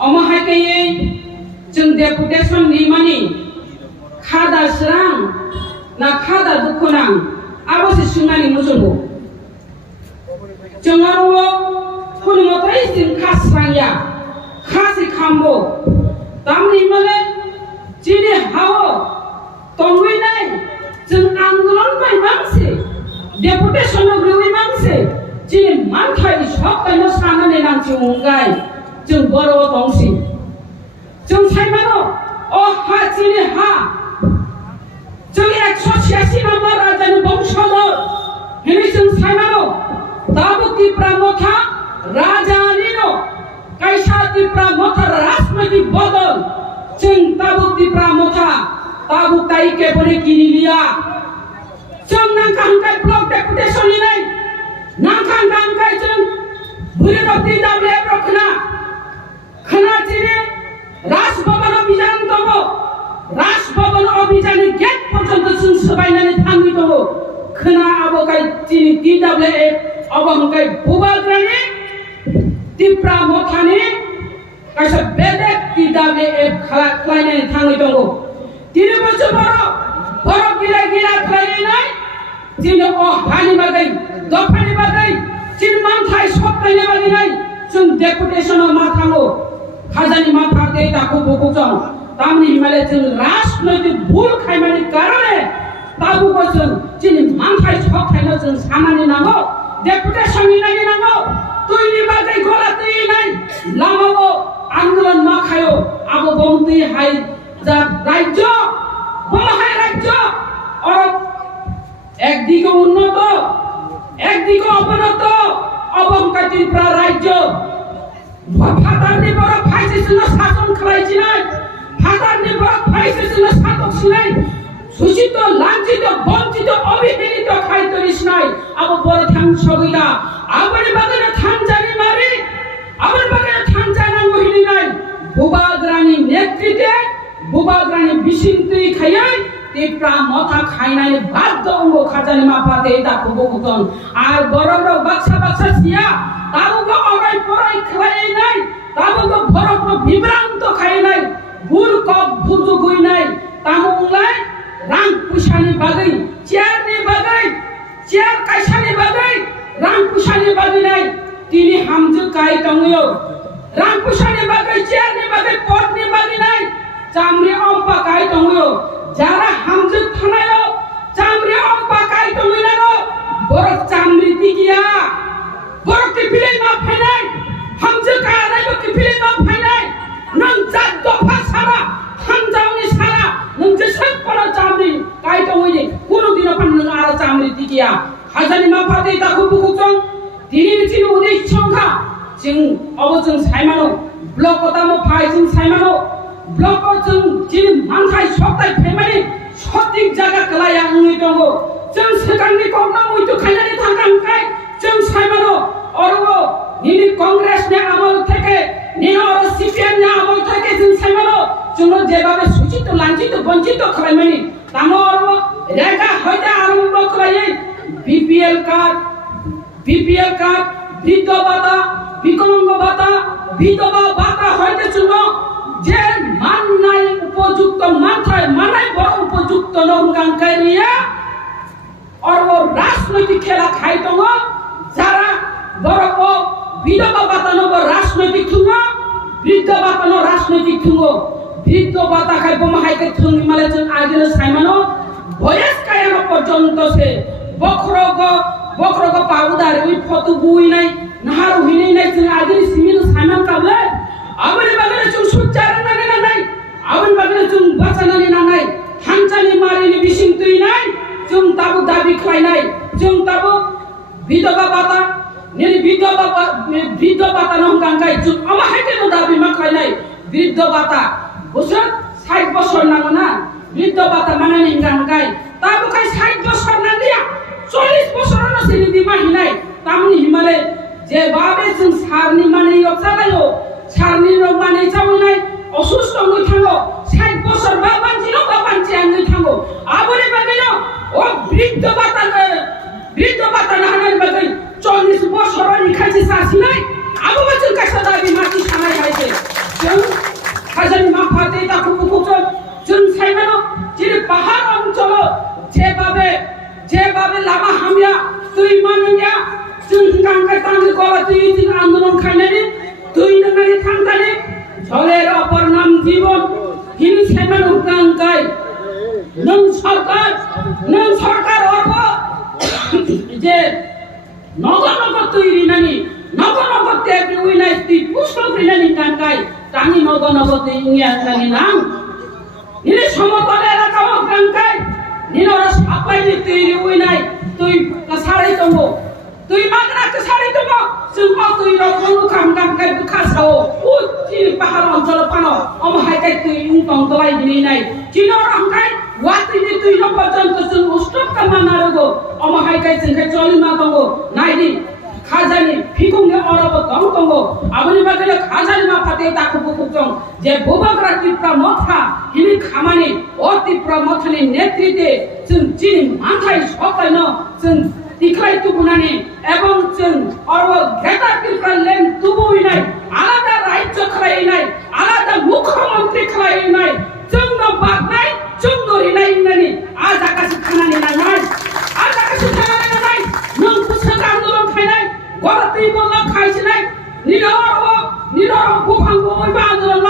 अमाहायके जों डेपुटेशन निमानि खादा स्रां ना खादा दुखुनां आबोसे सुनानि मुजुंगो जों आरो फुलमतै जों खास्रांया खासि खामबो तामनि माने जिनि हावो तंगैनाय जों आंदोलन बाय मांसे डेपुटेशन ग्रुइ मांसे जिनि मानथाय सबखायनो सानानै नांसि मुंगाय जों बर' दंसि जों साइमानो अ हा जिनि हा जों 186 नम्बर राजानि बंशधर हेनि जों साइमानो दाबो तिप्रा मथा राजानिनो कायसा तिप्रा मथा राजनैतिक बदल जों दाबो तिप्रा मथा दाबो ताइके बने किनिलिया जों नांखांखाय ब्लक डेपुटेशन निनाय नांखांखाय जों भुरिरक्ति दाबले रखना खनाचिने राजभवन अभियान दङ राजभवन अभियान गेट पर्यन्त जों सबायनानै थांनि दङ खोना आबोखाय चिनि टिडब्ल्यू अबंखाय बुबाग्रानि तिप्रा मथानि कायसा बेलेग टिडब्ल्यू खालायनानै थांनि दङ तिनि बोसोर बर' गिला खालायनाय जिनि अ हानि बागै दफानि बागै जिनि मानथाय सबखायनि बागै जों डेपुटेशनाव मा थाङो खाजानि मा फादे दाखौ बखौजों तामनि हिमालय जों राजनैतिक भुल खायमानि कारणे ताबुबो जों जिनि मानथाय सबखायनो जों सानानि नांगौ डेपुटेशन नि नांगौ तुइनि बागै गला तुइनाय लामाबो आन्दोलन मा खायो आबो बंति हाय जा राज्य বহাই রাজ্য আর একদিকে উন্নত একদিকে অবনত অবংকার ত্রিপুরা রাজ্য ভাতারনি বড় ফাইসিছিল শাসন খালাইছিলেন ভাতারনি বড় ফাইসিছিল শাসক ছিলেন শোষিত লাঞ্ছিত বঞ্চিত অবহেলিত খাইতরিস নাই আবো বড় ধ্বংস হইলা আবরে বাগের থানজানি মারি আবরে বাগের থানজানা মহিলি নাই বুবাগ্রানি নেতৃত্বে बुबाग्रानि बिसिंतुइ खायै तिप्रा मथा खायनानै बाध्य अंग खाजानि माफाते दाखौ बखौजों आर बर'र बाक्सा सिया ताबुबो अराय पराय खालायनाय ताबुबो बर'र बिभ्रांत खायनाय बुर कप बुजु गयनाय तामुंलाय रां पुसानि बागै चेयारनि बागै चेयार कायसानि बागै रां पुसानि बागै तिनि हामजो काय दङयो रां पुसानि बागै चेयारनि बागै पदनि बागै चामरे अम्पा काय दङयो जारा हामजो थानायो चामरे अम्पा काय दङयो बर चामरि तिगिया बर किफिले मा फायनाय हामजो कारायबो किफिले मा फायनाय नों जात दफा सारा हामजावनि सारा नों जेसेब परा चामरि काय दङयो कुनु दिन पान नों आरो चामरि तिगिया हाजानि मा फाते दाखौ बुकुजों दिनि चिनि उदै संखा जों अबजों सायमानो ब्लक कतामो फायजों सायमानो ब्लक जों जिनि मानथाय सबताय फेमानि सटिक जागा कलाया उनि दङ जों सिगांनि गमना मुइतु खायनानै थांखांखाय जों सायमानो अरबो निनि कंग्रेसनि আমল থেকে নিनो और सीपीएम नि আমল থেকে जों सायमानो जों जेबाबे सुचित लांचित वंचित खालायमानि तामो अरबो रेखा हयते आरम्भ खालायै बीपीएल कार्ड বৃদ্ধ ভাতা বিকলাঙ্গ ভাতা বিধবা ভাতা হয়তে जों যে মাননাই উপযুক্ত মাথায় মানাই বড় উপযুক্ত নঙ্গাঙ্কাই নিয়া আর ও রাজনৈতিক খেলা খাই দङ যারা বড় ও বিধবা বাতানো রাজনৈতিক থুঙ্গ বৃদ্ধ বাতানো রাজনৈতিক থুঙ্গ বৃদ্ধ বাতা খাই বমাহাইকে থুঙ্গি মালে जों আগে সাইমানো বয়স কায়ানো পর্যন্ত সে বখরগ পাউদার ওই ফটো বুই নাই নাহার হইনি নাই जों আগে সিমিনো সাইমান কাবলে आबोनि बागै जों सुचारनानै नांनाय आबोनि बागै जों बाचानानै नांनाय हानजानि मारिनि बिसिं तुइनाय जों ताबो दाबि खालायनाय जों ताबो विधवा भाता निनि विधवा भाता नंगांगाय जों आमाहायते दाबि मा खालायनाय वृद्ध भाता बोसोर 60 बोसोर नांगौना वृद्ध भाता माने गांगाय ताबो खाय 60 बोसोर नांलिया 40 बोसोरावनो सिरि दिमा हिनाय तामनि हिमालय जे बाबे जों सारनि माने यजालायो सारनि रंगानि जावनाय असुस्थ नय थांगो 60 बोसोर बा मानसिनो बा मानसियानो थांगो आबोनि बागैनो ओ वृद्ध भाता नाहानाय बागै 40 बोसोरनि खायसे सासिनाय आबो जों कायसा दाबि माथि सानाय हायसे जों জীবন হিনি সেমান উগাঙ্কাই নং সরকার অর্ব যে নগর তৈরি নানি নগর তেবি উইনাই তি পুষ্করি নানি কাঙ্কাই তানি নগর ইংয়া নানি নাম নিলে সমতল এলাকা কাঙ্কাই নিনরা সাপ্লাই নি তৈরি উইনাই তুই কাসারাই তঙ্গো তুই মাগনা কাসারাই তঙ্গো जों তুই রকম কাঙ্কাই খাসাও উচ্চি পাহাড় অঞ্চল পানো অমহাইকাই তুই উংতং দলাই দিনি নাই চিনর অংকাই ওয়াতিনি তুই ন পর্যন্ত जों উষ্টক কামানারগো অমহাইকাই जोंखाय চলিমা দঙ্গো নাইদি খাজানি ফিকুংনে অরব দং দঙ্গো আবনি বাগলে খাজানি মা ফাতে তাকু বুকুজং যে বুবাগ্রা ত্রিপ্রা মথা হিনি খামানি ও ত্রিপ্রা মথনি নেতৃত্বে जों চিনি মাথায় সকাইন जों তিখাই তুকুনানি এবং जों অরব ঘেটা ত্রিপ্রা লেন তুবুই নাই আলাদা রাজ্য খাই নাই আলাদা মুখ্যমন্ত্রী খাই নাই जों ন বাগনাই जों নরি নাই নানি আজ আকাশে খানানি নাই আজ আকাশে খানানি নাই নং পুস্তক আন্দোলন খাই নাই গরতেই বলা খাইছে নাই নিরর বুফাঙ্গ ওইবা আন্দোলন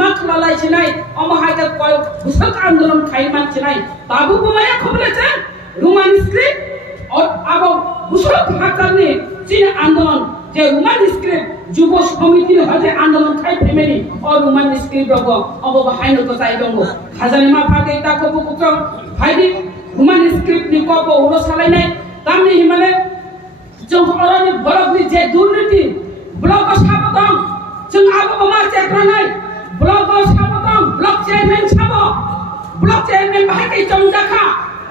মাখলা লাইছে নাই অমহাইকা কয় পুস্তক আন্দোলন খাই মানছে নাই বাবু বুমায়া খবরেছে রোমান স্ক্রিপ্ট এবং পুস্তক হাকারনি চীন আন্দোলন যে রোমান স্ক্রিপ্ট যুব সমিতি হতে আন্দোলন খাই ফ্যামিলি ও রোমান স্ক্রিপ্ট রগ অববা হাইনো তো চাই দঙ্গ খাজানি মা ফাতে তাকো বুকুচং হাইদি রোমান স্ক্রিপ্ট নি কব ওলো সালাইনাই তামনি হিমালে जों अरनि ब्लकनि जे दुर्नीति ब्लक साबदं जों आबो अमा चेत्रनाय ब्लक साबदं ब्लक चेयरमैन साबो ब्लक चेयरमैन बाहाय जों जाखा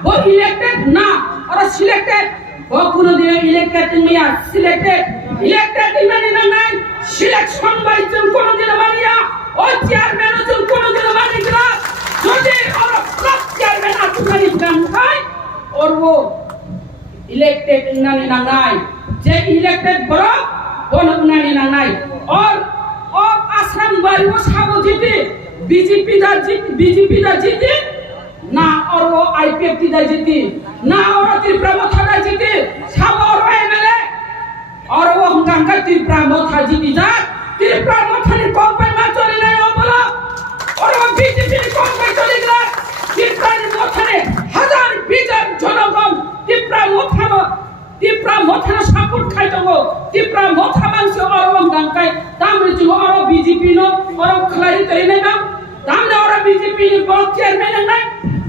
बो इलेक्टेड ना और सिलेक्टेड बो कुनो दिन इलेक्टेड मिया इलेक्टेड माने नाय सिलेक्शन बाय जों कुनो दिन मानिया ओ चेयरमैन जों कुनो दिन मानिग्रा যদি और ब्लक चेयरमैन आतुनानि गानखाय और वो इलेक्टेड नानी नांगाई जे इलेक्टेड बरो बोन नानी नांगाई और आश्रम बारी वो साबो जीती बीजेपी दा जीती ना और वो आईपीएफ दा जीती ना और त्रिपुरा मथा जीती साबो और एमएलए और वो हंगांगा त्रिपुरा मथा जीती जा त्रिपुरा मथा ने कौन पे मा चले नहीं हो बोला और वो बीजेपी ने कौन पे चले गया त्रिपुरा मथा ने हजार बीजन जनगण त्रिपुरा मथानो सापोर्ट खाइ दंगो त्रिपुरा मथा मानसि अरब गांकाय दामरे जों अरब बीजेपी नो अरब खलारि तैनाय बा दामने अरब बीजेपी नि ब्लक चेयरमैन नाय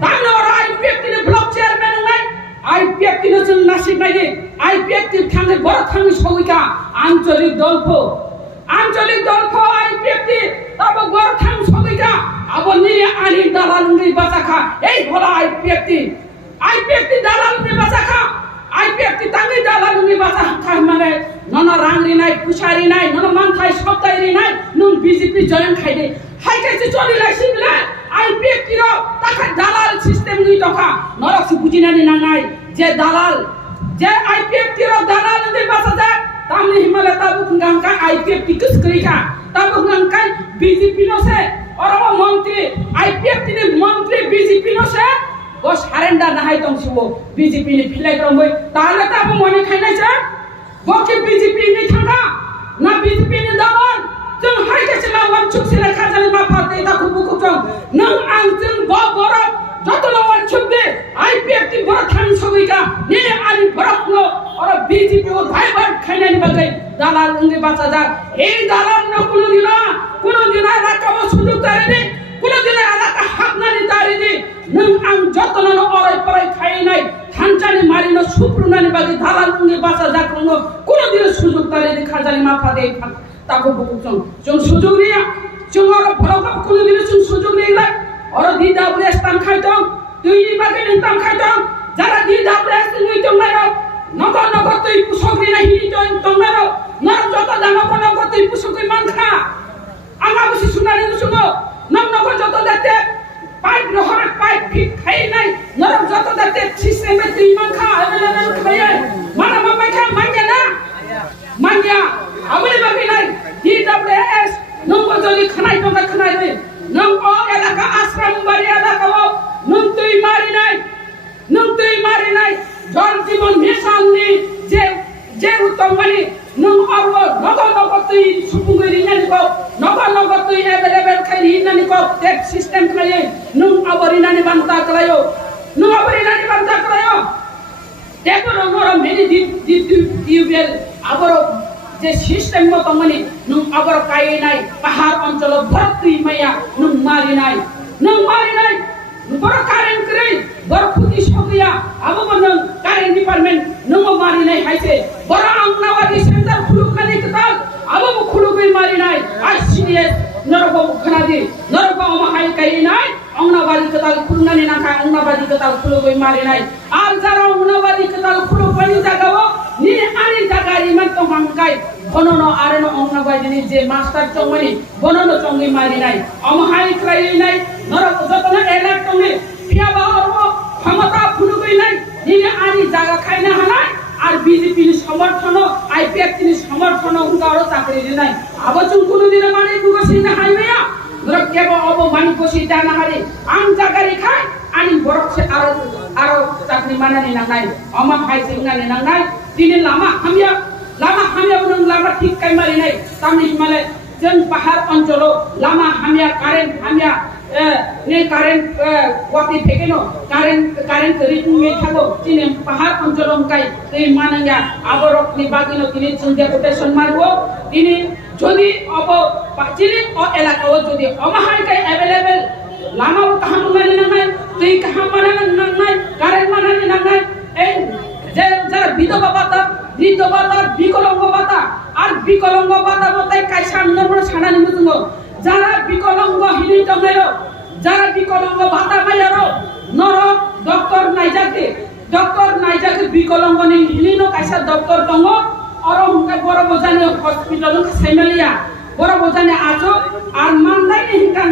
दामने अरब आईपीएफ नि ब्लक चेयरमैन नाय आईपीएफ नि जों नासिक नायदि आईपीएफ नि थांगे बर थांगे सौइका आंचलिक दलफो आईपीएफ नि ताबो बर थां सौइका आबो नि आनि दालाल नि बासाखा ए भला आईपीएफ नि दालाल नि बासाखा आईपीएफ ती तांगे दालाल नि बासा खाय माने नन रांगरि नाय पुसारि नाय नन मानथाय सप्तायरि नाय नुन बीजेपी जयन खायदे हायकायसे चलि लायसिबला आईपीएफ ती रो ताका दालाल सिस्टेम नि तखा नरसि बुजिनानि नांनाय जे दालाल जे आईपीएफ ती रो दालाल नि बासा जा तामनि हिमालय ताबु गांका आईपीएफ ती कसकरिका ताबु गांका बीजेपी नो से और वो मंत्री आईपीएफ ती मंत्री बीजेपी नो से वो सरेंडर ना हाय तंगसिबो बीजेपी नि फिलाय रंबय ताले ताबो मने खायनायसा वो के बीजेपी नि थांगा ना बीजेपी नि दावन जों हायकासे मा वानचुक सिला खाजानि मा फाते ता खुबुकुजों नों आं जों बर जतन वानचुक दे आईपीएफ ति बर थां सगैका ने आनि बरखनो और बीजेपी ओ भाइबार खायनानि बागै दालाल उंगे बाचा जा ए दालाल न कुनो दिना राकाबो सुजुग तारेनि कुनो दिना आलाका हाबनानि तारेनि नों आं जतननो अराय पराय खायनाय थानचानि मारिनो सुप्रुनानि बागै दालाल उंगे बाचा जाखनो कुनो दिन सुजुग तारेनि खाजानि मा फादे ताको बुकुजों जों सुजुग निया जों और बरखा कुनो दिन जों सुजुग निला और डीडब्ल्यूएस ताम खायदों तुइनि बागै नों ताम खायदों जारा डीडब्ल्यूएस नि दंनाय नगर तुइ पुसगरि नाहिनि दंनाय नर जत नगर तुइ पुसगरि मानखा आंगा बुसि सुनानि सुनो नगर जत दाते पाइप रहर पाइप फिट खाइ नाय नरम जत दाते सिस्टेम तुइ मानखा एबेलेबेल खाय माना मामाखा मान्या आबे बागै नाय डीडब्ल्यूएस नों बजलि खनाय दंगा खनाय रे नों अ एलाका आश्रम बारि एलाकाव नों तुइ मारिनाय जल जीवन मिशननि जे उतमनि नों अरब नगर तुइ सुपुंगरि नानिखौ नगर तुइ एबेलेबेल खाइ हिनानि ko tek system khlaye nung abarina ni banta klayo nung abarina ni banta klayo tek ro meni diubel abaro যে সিস্টেম মতো মানে নং আবার কাই নাই পাহাড় অঞ্চল ভর্তি মাইয়া নং মারি নাই বড় কারেন্ট করে বড় খুদি সকিয়া আবো নং কারেন্ট ডিপার্টমেন্ট নং মারি নাই হাইছে বড় অঙ্গনওয়াড়ি সেন্টার খুলুক নাই কতাল আবো খুলুকই মারি নাই আইসিডিএস নরব খনাদি নরব মাহাই কাই নাই অঙ্গনওয়াড়ি কতাল খুলনানি না কা অঙ্গনওয়াড়ি কতাল খুলুকই মারি নাই আর যারা অঙ্গনওয়াড়ি কতাল খুলুকনি জাগাও নি আনি জাগারি মান তো হামকাই বননো আরেনো অঙ্গনওয়াড়ি যে মাস্টার চংমনি বননো চংগি মারি নাই অমহাই ক্রাই নাই নরব যতন ইলেকট্রনিক ফিয়াবা অর্ব ক্ষমতা খুলুকই নাই নি আনি জাগা খাইনা হানাই আর বিজেপি সমর্থন আইপিএফ তিনি সমর্থন উঙ্গারো চাকরি নাই আবচুন কোনদিন মানে দুগসিন হাইমেয়া নরব কেব অবমান কোসি জানা হারি আম জাগারি খাই আনি বরকসে আরো চাকরি মানানি নাংনাই অমা হাই সিংনানি নাংনাই তিনি লামা হামিয়া বনং লামা ঠিক কাই মারি নাই তামনি হিমালয় जों পাহাড় অঞ্চল লামা হামিয়া কারেন্ট হামিয়া নে কারেন্ট ওয়াতি ফেকেনো কারেন্ট রিটুমে থাকো তিনি পাহাড় অঞ্চল কাই এই মানাঙ্গা আবরক নি বাগিনো তিনি চুঙ্গে কোটেশন মারবো তিনি যদি অব তিনি ও এলাকাও যদি অমাহাই কাই अवेलेबल লামাও কাহাম মানি নাই তুই কাহাম মানানি নাই কারেন্ট মানানি নাই এই যে যারা বিধবা ভাতা বিকলাঙ্গ ভাতা আর বিকলাঙ্গ ভাতা মতাই কাইসা নরবন সানানি মুজুঙ্গ যারা বিকলাঙ্গ হিনি টমেরো যারা বিকলাঙ্গ ভাতা পাইয়ারো নর ডক্টর নাইজাকে বিকলাঙ্গ নি হিলিনো কাইসা ডক্টর দङ অর হুঙ্কা বড় বজানি হসপিটাল সাইমালিয়া বড় বজানি আজো আর মানদাই নি হিঙ্কা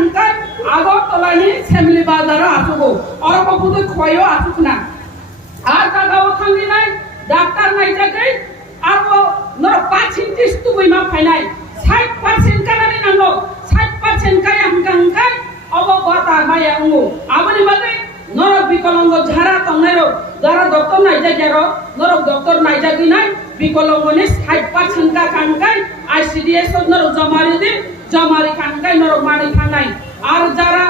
আগর তলানি ফ্যামিলি বাজার আসুগো অর কবুতে খয়ও আসুক না আর জাগাও থাঙ্গি নাই ডাক্তার নাই জাগে আর নর পাছিন্তিস তুই মা ফাইনাই 60% কানানি নাঙ্গো 60% কাই আমকাঙ্কাই অব বাতা মায়া উঙ্গো আবনি বাদে নর বিকলাঙ্গ ঝাড়া তংনাইরো যারা ডক্টর নাই জাগেরো নর ডক্টর নাই জাগি নাই বিকলাঙ্গ নি 60% কা কাঙ্কাই আইসিডিএস নর জমারি কাঙ্কাই নর মানি থাঙ্গাই আর যারা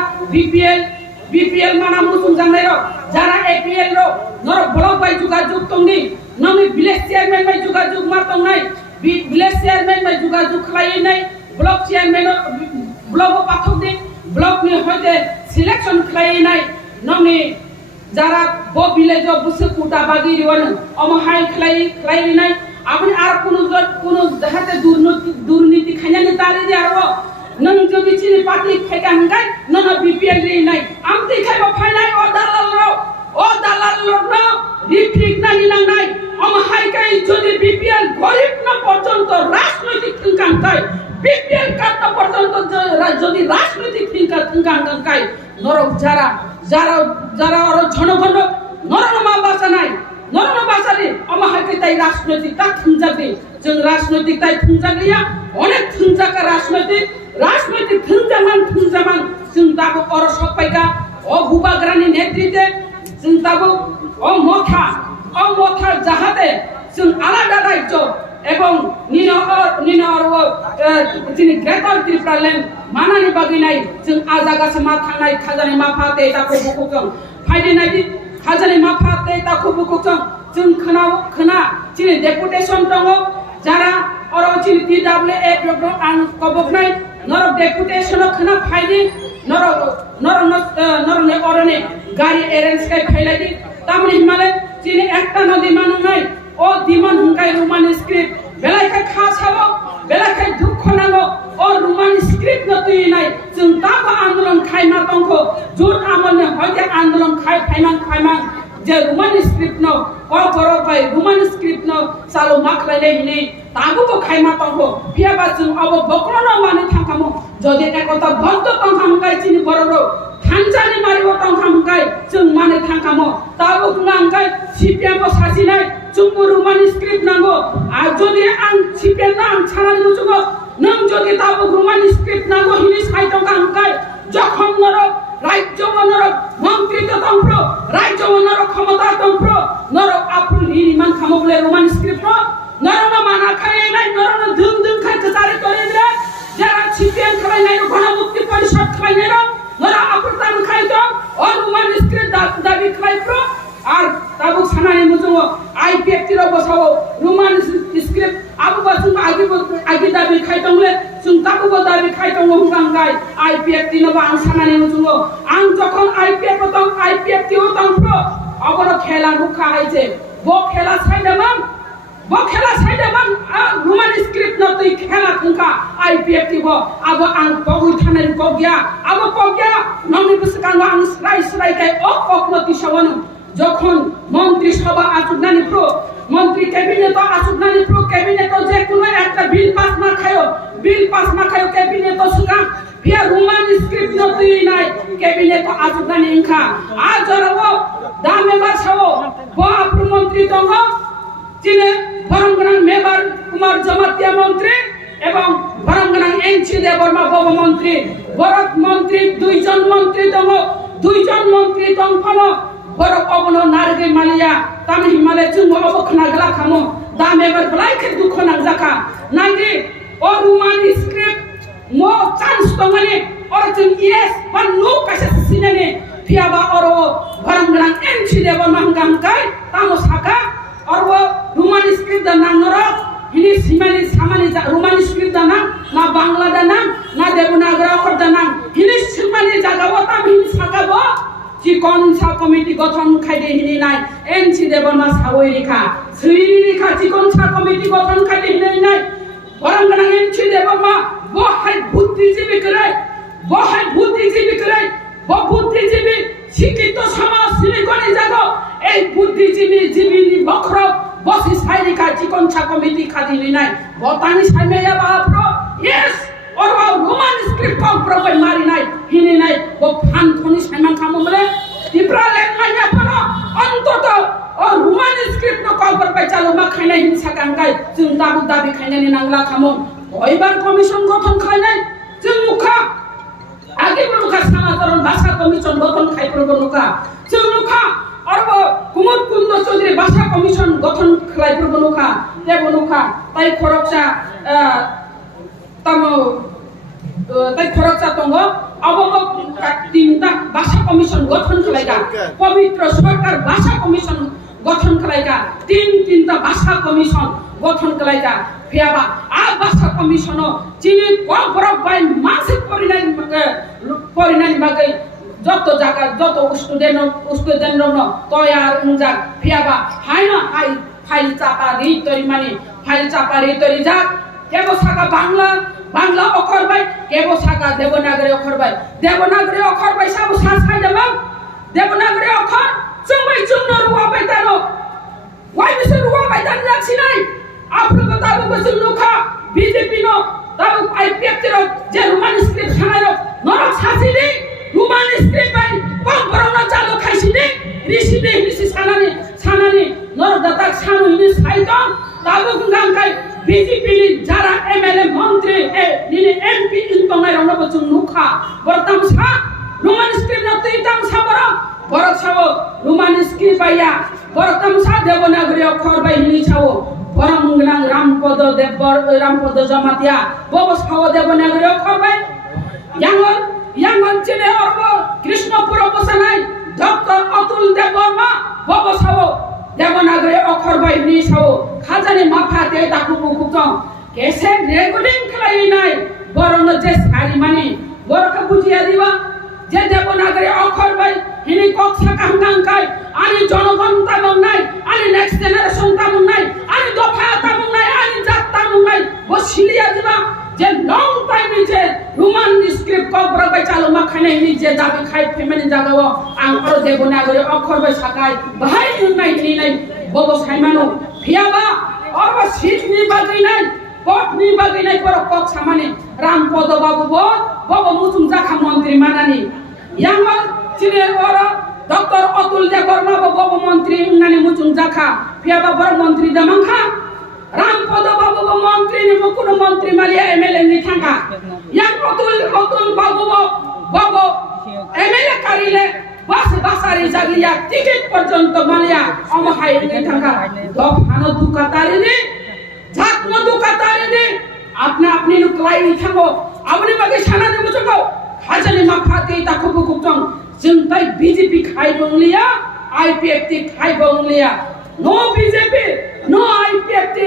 বিপিএল মানা মুসুম জানাইরো যারা এপিএল রো নর ব্লক বাই যোগাযোগ তংনি নমি ভিলেজ চেয়ারম্যান বাই যোগাযোগ মাতং নাই ভিলেজ চেয়ারম্যান বাই যোগাযোগ খাই নাই ব্লক চেয়ারম্যান ব্লক পাঠক দি ব্লক নি হইতে সিলেকশন খাই নাই নমি যারা বো ভিলেজ বুসে কুটা বাগি রিওন অমহাই খাই নাই আপনি আর কোন দেখাতে দুর্নীতি খাইনানি তারি দি আর নং যদি চিনি পাতি খাইকান গাই নন বিপিএল রি নাই আমতি খাইবা ফাইনাই ও দালাল নো রিফ্লিক নানি নাই অমহাই কাই যদি বিপিএল গরিব না পর্যন্ত রাজনৈতিক থিঙ্কান কাই বিপিএল কাট পর্যন্ত যদি রাজনৈতিক থিঙ্কান কাই নরক যারা আর জনগণ নরনমা বাসা নাই নরনমা বাসানি অমহাই কাই তাই রাজনৈতিক তা থিঙ্কাবে जों রাজনৈতিক তাই থিঙ্কালিয়া অনেক থিঙ্কাকা রাজনৈতিক থিঙ্কামান जों দাবো অর সবাইকা ও ভূবাগ্রানি নেতৃত্বে जों দাবো ও মথা যাহাতে जों আলাদা রাজ্য এবং যিনি গ্রেটার ত্রিপুরাল্যান্ড মানানি বাগিনাই जों আজাগাছে মা থানাই খাজানি মা ফাতে তাকো বুকুকং ফাইদে নাইদি খাজানি মা ফাতে তাকো বুকুকং जों खोना যিনি ডেপুটেশন দङ যারা অর যিনি পিডব্লিউএ প্রোগ্রাম আন কবকনাই নর ডেপুটেশন खोना ফাইদি নর অরনে গাড়ি এরেঞ্জ কাই ফাইলাদি তামনি হিমালয় যিনি একটা নদী মানু নাই ও দিমন হুঙ্কাই রোমান স্ক্রিপ্ট বেলাইখাই খাসাবো বেলাইখাই দুঃখ নাঙ্গো ও রোমান স্ক্রিপ্ট নতুই নাই जों দাবা আন্দোলন খাইমা তংখ জোট আমলনে হইতে আন্দোলন খাইমান যে রোমান স্ক্রিপ্ট ন কবরবাই রোমান স্ক্রিপ্ট ন সালো মাখলাইলে হিনে তাগুকো খাইমা তংখ পিয়াবা जों অব বকরন মানে থাকামো যদি একতা বন্ধ তংখামকাই চিনি বড়রো থানজানি মারিব তংখামকাই जों মানে থাকামো তাবুক নাংকাই সিপিএম সাসিনাই जोंबो রোমান স্ক্রিপ্ট নাঙ্গো আর যদি আং সিপিএম না আং ছানানি মুচুগো নং যদি তাবুক রোমান স্ক্রিপ্ট নাঙ্গো হিনি সাইতংখামকাই যখন নরক রাজ্য নরক মন্ত্রিত্ব তন্ত্র রাজ্য নরক ক্ষমতা তন্ত্র নরক আপুল নির্মাণ খামবলে রোমান স্ক্রিপ্ট নরন মানা খাই নাই নরন ধুম খাইতে তারে করে দিলে যারা সিপিএম খাই নাই গণমুক্তি परिषद खाइनेरो नरा आपुरतान खाइतो और रुमान स्क्रिप्ट दाबी खाइप्रो আর তাবু সানানি মুজুঙ্গো আইপিএফ তিরো বসাও রুমান স্ক্রিপ্ট আবু বাসুং আগে দাবি খাইতংলে সুং তাবু দাবি খাইতং হুঙ্গাঙ্গাই আইপিএফ তিনো বা আং সানানি মুজুঙ্গো আং যখন আইপিএফ তিও তংপ্র অবর খেলা রুখা আইছে বো খেলা সাইডামান রুমান স্ক্রিপ্ট ন তুই খেলা তুঙ্কা আইপিএফ তিবো আবো আং পগুই থানারি কগিয়া আবো কগিয়া নমি বিসকাঙ্গ আং স্রাই কাই অকনতি সবন যখন মন্ত্রী সভা আসুকনানি প্রো মন্ত্রী ক্যাবিনেট আসুকনানি প্রো ক্যাবিনেট যে কোনো একটা বিল পাস না খায়ো ক্যাবিনেট সুগা ভিয়া রুমান স্ক্রিপ্ট নতুই নাই ক্যাবিনেট আসুকনানি ইনখা আজ রও দামে বাসাও ব আপু মন্ত্রী দঙ্গ চিনে বরংগনাং মেবার কুমার জমাতিয়া মন্ত্রী এবং বরংগনাং এনসি দেববর্মা বব মন্ত্রী বরক মন্ত্রী দুইজন মন্ত্রী দঙ্গ বড় অবনো নারগে মালিয়া তাম হিমালে চুঙ্গ অবখনা গলা খামো দাম এবার ব্লাইকে দুঃখ না জাকা নাইদি ও রুমান স্ক্রিপ্ট মো চান্স তঙ্গনে অর চুন ইয়েস বান নো কাছে সিনেনে ফিয়াবা অর ভরংগ্রাং এনসি দেব মাঙ্গাম কাই তামো সাকা অর রুমান স্ক্রিপ্ট দা নাংনর হিনি সিমানি সামানি রুমান স্ক্রিপ্ট দা না বাংলা দা না দেবনাগরি অক্ষর দা হিনি সিমানি জাগাও তাম হিনি সাকাবো চিকনসা কমিটি গঠন খাইদে হিনি নাই এনসি দেবনা সাবই রেখা শ্রীনি রেখা চিকনসা কমিটি গঠন খাইদে হিনি নাই বরংগনাং এনসি দেবনা বহাই বুদ্ধিজীবী করে বুদ্ধিজীবী শিক্ষিত সমাজ সিলিকনি জাগো এই বুদ্ধিজীবী বক্র বসি সাইরিকা চিকনসা কমিটি খাদিনি নাই বতানি সাইমেয়া বাপ্র ইয়েস और वो रोमान स्क्रिप्ट को प्रॉपर मारी नहीं हिनी नहीं वो फान थोनी साइमन खामो मले तिब्रा लेन माया पनो अंतत और रोमान स्क्रिप्ट नो कॉल पर चालो मा खाइना हिंसा कांगाय जों दाबी खाइना नि नांगला खामो ओइबार कमिशन गठन खाइनाय जों मुखा आगे मुखा समाचरण भाषा कमिशन गठन खाइ प्रबो मुखा जों मुखा और वो कुमुद कुंद चौधरी भाषा कमिशन गठन खाइ प्रबो मुखा देबो मुखा ताई खरकसा তামো তাই খরচা তঙ্গ অবক তিনটা ভাষা কমিশন গঠন খালাইগা পবিত্র সরকার ভাষা কমিশন গঠন খালাইগা তিনটা ভাষা কমিশন গঠন খালাইগা ফিয়াবা আ ভাষা কমিশন চিনি বড় বাই মানসিক পরিণাম বাগৈ যত জায়গা যত স্টুডেন্ট তয়ার উনজা ফিয়াবা হাইনা ফাইল চাপা রি তরি যা কেবো সাকা বাংলা অক্ষর বাই কেবো সাকা দেবনাগরী অক্ষর বাই সাবু সাসাই দেবাম দেবনাগরী অক্ষর চুমাই চুন্ন রুয়া বাই তানো ওয়াই বিসে রুয়া বাই তান রাখছি নাই আপনাকে তাবু বসে লুখা বিজেপি নো তাবু আইপিএফ তিরো যে রোমান স্ক্রিপ্ট সানারো নরক সাসিনি রোমান স্ক্রিপ্ট বাই কম করোনা চালু খাইছিনি ঋষি সানানি নরক দাতা সানু হিনি সাইতো তাবু গাঙ্গাই বিজেপি যারা এমএলএ মন্ত্রী নিনে এমপি ইনতঙ্গাই রণবচুং নুখা বরতাম সা রোমান স্ক্রিপ্ট নতুই তাম সাবর বরক সাবো রোমান স্ক্রিপ্ট বাইয়া বরতাম সা দেবনাগরী অক্ষর বাই হিনি ছাও বরমুংনাং রামপদ জমাতিয়া বব সাও দেবনাগরী অক্ষর বাই ইয়াঙ্গন চিনে অর্ব কৃষ্ণপুর বসানাই ডক্টর অতুল দেববর্মা বব সাও দেবনাগরী অক্ষর বাই হিনি ছাও খাজানি মাফাতে তাকুপু কুচং কেসে রেকর্ডিং খালাই নাই বরন যে সারি মানি বরকা বুঝিয়া দিবা যে দেবনাগরী অক্ষর বাই হিনি কক্সা কাঙ্গাঙ্কাই আনি জনগণ তামং নাই আনি নেক্সট জেনারেশন তামং নাই আনি দফা তামং নাই আনি জাত তামং নাই বসিলিয়া দিবা যে লং টাইম যে রোমান স্ক্রিপ্ট কবর বাই চালু মাখানে হিনি যে দাবি খাই ফেমিনি জাগাও আং অর দেবনাগরী অক্ষর বাই সাকাই ভাই নাই হিনি নাই বব সাইমানো ফিয়াবা অরবা সিট নিবাগই নাই পট নিবাগই নাই পর কক সামানে রামপদ বাবু বব মুসুম জাখা মন্ত্রী মানানি ইয়াঙ্গল চিনে ওর ডক্টর অতুল দেববর্মা বব মন্ত্রী নানি মুসুম জাখা ফিয়াবা বড় মন্ত্রী দামাংখা রামপদ বাবু মন্ত্রী নি মুকুন মন্ত্রী মালিয়া এমএলএ নি থাকা ইয়াং অতুল বাবু বব এমএলএ কারিলে বাসারি জাগলিয়া টিকিট পর্যন্ত মালিয়া অমহাই নি থাকা দফানো দুকাতারি নি আপনি নুকলাই থাকো আপনি বাকি সানা দেবো চকো खाजानि मा फाते ताको बुकुतम जों ताइ बीजेपी खाइबंलिया IPFT खाइबंलिया नो बीजेपी नो IPFT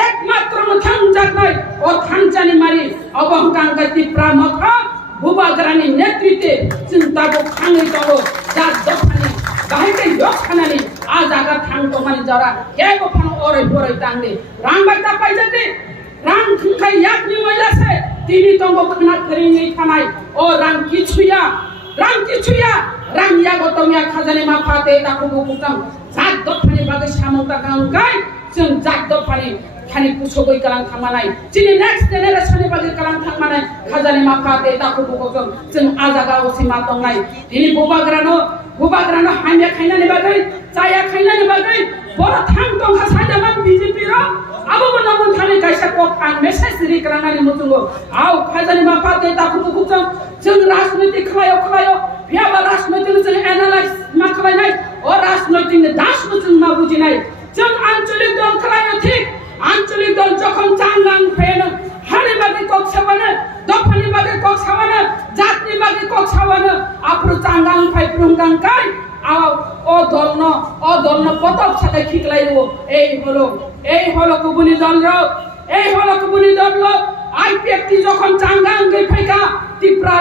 एकमात्र थांजानाय ओ थांजानि मारि अबंकांगा तिप्रा मखा बुबाग्रानि नेतृत्वे जों ताको खाङै दङो जा दफानि बाहायकै यखानानि आ जागा थांतो मानि जरा केको फानो ओरै बोरै तांनि रांबायता पाइजानि रां खुंखाय याकनि मैलासे तिनि दंगो खना करिङै थानाय ओ रां किछुया रां यागो तंया खाजानि मा फाते ताको बुकुतम जात दफानि बागै सामंता गांगाय जों जात दफानि खानि पुसोबै कालां थांमानाय जिनि नेक्स्ट जेनेरेशननि बागै कालां थांमानाय खाजानि मा फाते ताको बुकुतम जों आजागा असिमा दंनाय दिनि बुबाग्रानो हामिया खायनानि बागै जाया खायनानि बागै बर थां दं हासायदामान बीजेपी रो आबो बनमन थानि गायसा को आं मेसेज रिक्रानानि मुजुंगो आव खाजानि मा फाते ताको बुकुतम जों राजनीति खलायो फियाबा राजनीति जों एनालाइज मा खलायनाय ओ राजनीति दास जों मा बुजिनाय जों आंचलिक दल खलायो ठीक आंचलिक दल যখন চাঙ্গাং ফেনো হানি বাগে কক সাবানো দফানি বাগে কক সাবানো জাতনি বাগে কক সাবানো আপরু চাঙ্গাং ফাই প্রুঙ্গাং কাই আও ও দলন পতক সাথে খিকলাইবো এই হলো কুবুনি দল IPFT যখন চাঙ্গাং গে ফাইকা তিপ্রা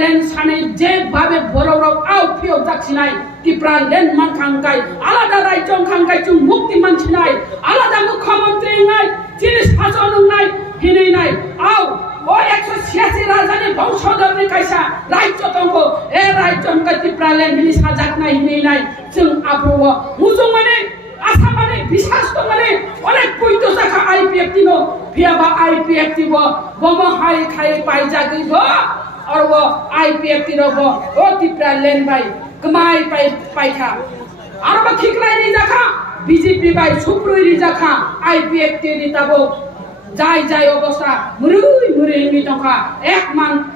লেন সানে যে ভাবে বড়রাও আও ফিও যাচ্ছিনাই তিপ্রা লেন মানখাঙ্গাই আলাদা রাজ্য খাঙ্গাই চুং মুক্তি মানছিনাই আলাদা মুখ্যমন্ত্রী নাই যিনি শাসন নাই হিনেই নাই আও ও 186 রাজধানী বংশধরনি কাইসা রাজ্য তঙ্গ এ রাজ্য কা তিপ্রা লেন হিনি সাজাক নাই হিনেই নাই চুং আপ্রব মুজুং মানে আশা মানে বিশ্বাস তো মানে অনেক পইতো জায়গা IPFT নো ফিয়াবা IPFT বম হাই খাই পাই জাগিব और वो IPFT रो वो तिप्रा लेन भाई कमाई पाइखा और वो खिकलाई नहीं जाखा बीजेपी भाई सुप्रुई नहीं जाखा IPFT नी तबो जाय अवस्था मुरुई नी तंखा एक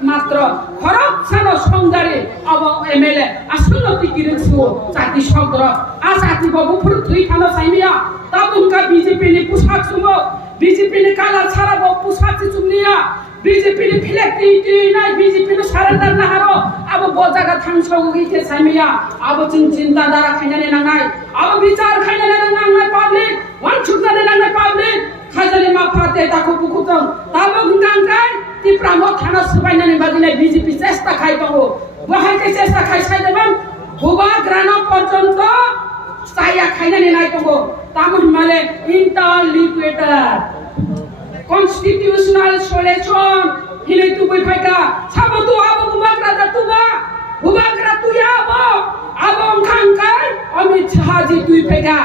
मात्र खरक सानो संगारे अब MLA आसुनति किरिसु जाति सग्र आ जाति बबु फुर थुई थानो साइमिया तबुनका बीजेपी नी पुसाक सुमो बीजेपी नी काला सारा बो पुसाक सुमनिया बीजेपी ने फिलेक्टिविटी नाय बीजेपी ने सरेंडर ना हारो अब बो जागा थांसौगि के सामिया अब जों चिन्ता दारा खायनानै नांनाय अब बिचार खायनानै नांनाय पाब्लिक वान छुटनानै नांनाय पाब्लिक खाजानि मा फाते ताको बुकुतम ताबो गुंगांगाय तिप्रा म थाना सुबायनानै बागिनाय बीजेपी चेष्टा खाय दङो बहायके चेष्टा खाय सायदोमोन बुबाग्रानो पर्यन्त साया खायनानै नाय दङो तामोन माले इंटरलिकुएटर constitutional solution hinai tu bai paika sabo tu abo bubagra tu ya abo khangkai amit sahaji tu paika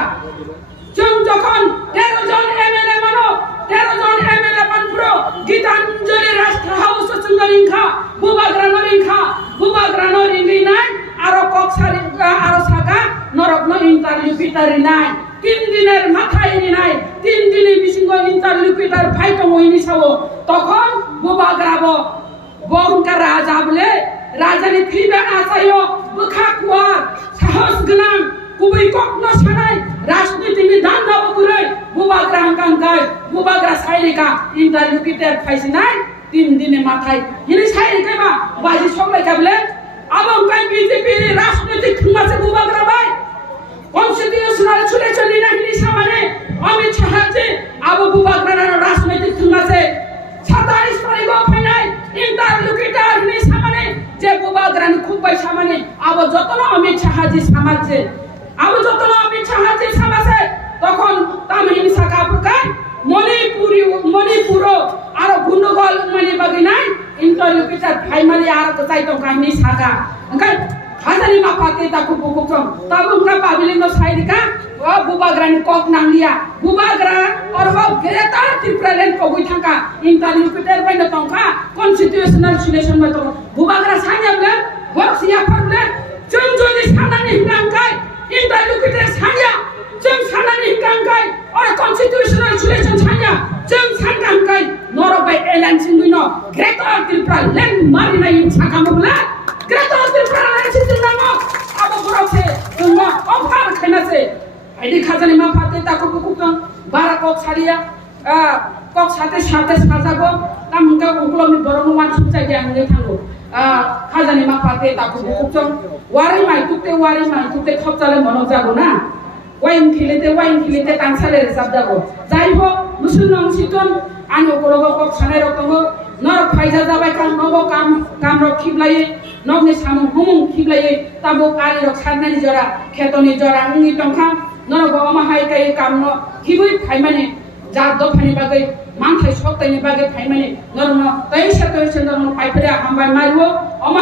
jong jokhon 13 jon MLA mano 13 jon MLA panpuro gitanjali rashtra house chungaringkha bubagra no ringi nai aro koksari aro saga norokno interlupitari nai 3 দিনের মাথায় নাই 3 দিনে বিসিঙ্গ ইন্টারলিকুইটার ফাইটং হইনি সাবো তখন বুবাগ্রাবো বংকা রাজা বলে রাজানি ফিবে আসায়ো বখাকুয়া সাহস গনাং কুবই ককনো সানাই রাজনীতিনি দান্দাবো গুরে বুবাগ্রা হাঙ্কাঙ্কাই বুবাগ্রা সাইরিকা ইন্টারলিকুইটার ফাইসিনাই 3 দিনে মাথায় হিনি সাইরিকা বা বাজি সবাই কাবলে আবংকাই বিজেপি রাজনৈতিক খুমাসে বুবাগ্রা ভাই constitutional solution ni nahi samane amit sahaje abu bubagrana rajnaitik thungase 27 tarikh final interlocutor ni samane je bubagrani khubbai samane abu jotono amit sahaje samaje abu jotono amit sahaje samase tokhon tamhin sakapukai Manipur আর গুন্ডগল মানে বাগিনাই ইন্টারলোকিটার ফাইমালি আর তো চাইতো কাহিনী সাকা ওখানে হাজারি মা পাতে তাকু বুকুকম তাবুকা পাবিলিনো সাইদিকা ও বুবাগ্রানি cock নাংলিয়া বুবাগ্রা আর ও Greta ত্রিপুরালেন কবই থাকা ইন্টারলোকিটার বাইনা তংকা কনস্টিটিউশনাল সলিউশন মতো বুবাগ্রা সাইয়াবলে বক্সিয়া ফারলে জনজনি সানানি হিংকাই ইন্টারলোকিটার সাইয়া जों सानानि हिंगांगाय और कन्स्टिट्यूशनल सलिउशन साया जों सानगांगाय नरबाय एलायन्सिंगनो ग्रेटर त्रिपुरा लेन्ड मारिनाय साकामोब्ला ग्रेटर त्रिपुरा एलायन्सिंग नामो आबो बरसे जोंनो अफार खायनासे आइदि खाजानि मा फाते ताको बुकुकन बाराकक सारिया kok sate sajago namungka ukuloni borong wan subsa jang ne thango khajani ma pate tapu bukchong wari mai tukte khopchale mono jago na wain khilite tansale resab jago jai ho musulman siton ani ukologo kok sane rokongo nor phaija jabai kan nobo kam ro khiblaye nogni samu humung khiblaye tabo ali ro kharnani jora khetoni jora ngi tongkha nor go ma hai kai kam no khibui phaimane जा दफानि बागै मानथाय सप्ताहनि बागै फाइमाने नरम तैसे नरम पाइफेरा हामबाय Mario